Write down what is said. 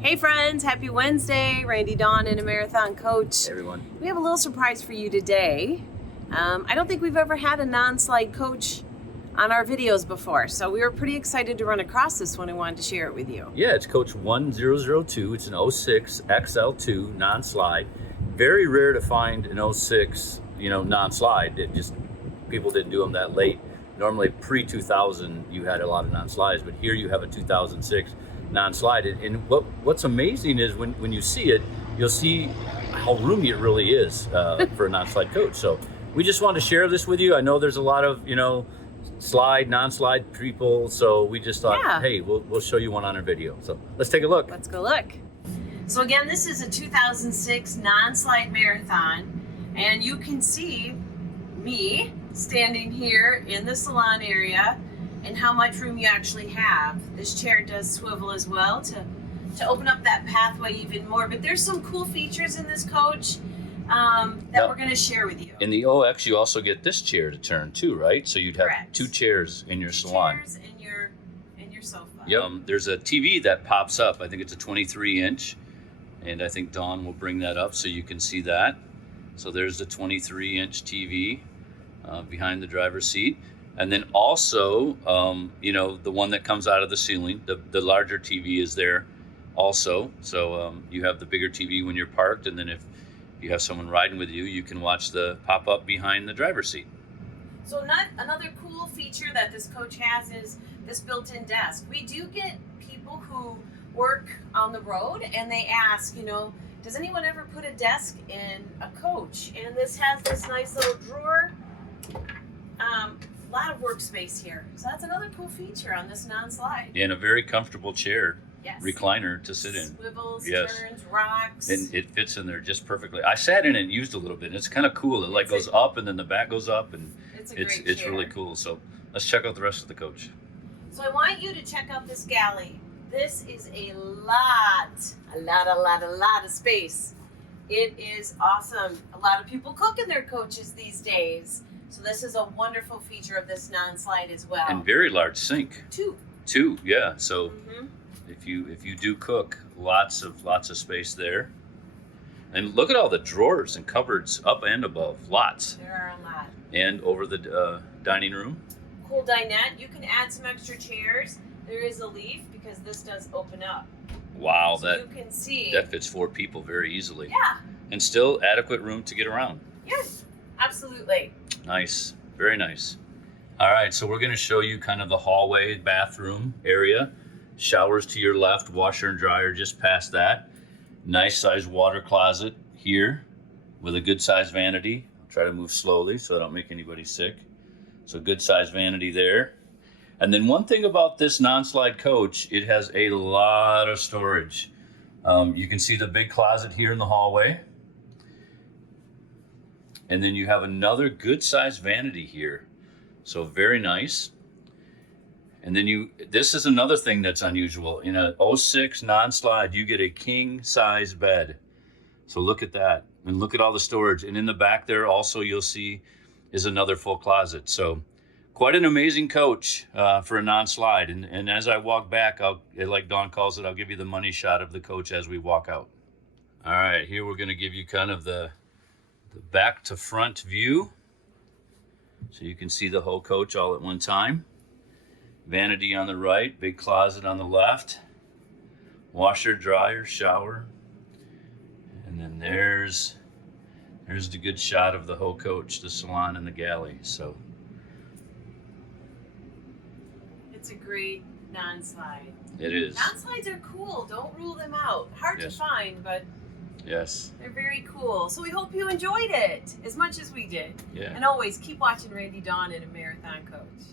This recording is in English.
Hey friends, happy Wednesday. Randy Dawn and a marathon coach. Hey everyone. We have a little surprise for you today. I don't think we've ever had a non-slide coach on our videos before, so we were pretty excited to run across this one and wanted to share it with you. Yeah, it's Coach 1002. It's an 06 XL2 non-slide. Very rare to find an 06, non-slide. It just, people didn't do them that late. Normally pre-2000 you had a lot of non-slides, but here you have a 2006 non-slide. And what's amazing is when you see it, you'll see how roomy it really is for a non-slide coach. So we just wanted to share this with you. I know there's a lot of, slide, non-slide people. So we just thought, hey, we'll show you one on our video. So let's take a look. Let's go look. So again, this is a 2006 non-slide marathon, and you can see me standing here in the salon area and how much room you actually have. This chair does swivel as well to open up that pathway even more. But there's some cool features in this coach that we're going to share with you. In the OX, you also get this chair to turn too, right? So you'd have two chairs in your salon. Chairs in your sofa. Yep. There's a TV that pops up. I think it's a 23-inch, and I think Dawn will bring that up so you can see that. So there's the 23-inch TV behind the driver's seat. And then also, the one that comes out of the ceiling, the larger TV is there also. So you have the bigger TV when you're parked, and then if you have someone riding with you, you can watch the pop-up behind the driver's seat. So another cool feature that this coach has is this built-in desk. We do get people who work on the road and they ask, does anyone ever put a desk in a coach? And this has this nice little drawer. A lot of workspace here. So that's another cool feature on this non-slide. And a very comfortable chair, recliner to sit in. Swivels, turns, rocks. And it fits in there just perfectly. I sat in it and used a little bit. It's kind of cool. It goes up and then the back goes up, and it's really cool. So let's check out the rest of the coach. So I want you to check out this galley. This is a lot of space. It is awesome. A lot of people cook in their coaches these days. So this is a wonderful feature of this non-slide as well. And very large sink. Two, yeah. So if you do cook, lots of space there. And look at all the drawers and cupboards up and above. Lots. There are a lot. And over the dining room. Cool dinette. You can add some extra chairs. There is a leaf because this does open up. Wow, so you can see that fits 4 people very easily. Yeah. And still adequate room to get around. Yes, absolutely. Nice, very nice. All right, so we're going to show you kind of the hallway bathroom area. Showers to your left, washer and dryer just past that. Nice sized water closet here with a good sized vanity. I'll try to move slowly so I don't make anybody sick. So good sized vanity there. And then one thing about this non-slide coach, it has a lot of storage. You can see the big closet here in the hallway. And then you have another good sized vanity here. So very nice. And then this is another thing that's unusual. In a 06 non-slide, you get a king size bed. So look at that. And look at all the storage. And in the back there also you'll see is another full closet. So quite an amazing coach for a non-slide. And as I walk back, like Dawn calls it, I'll give you the money shot of the coach as we walk out. All right, here we're going to give you kind of the back to front view. So you can see the whole coach all at one time. Vanity on the right, big closet on the left. Washer, dryer, shower. And then there's the good shot of the whole coach, the salon and the galley. So it's a great non-slide. It is. Non-slides are cool. Don't rule them out. Hard to find, but yes, they're very cool. So we hope you enjoyed it as much as we did. Yeah. And always keep watching Randy Dawn and a Marathon Coach.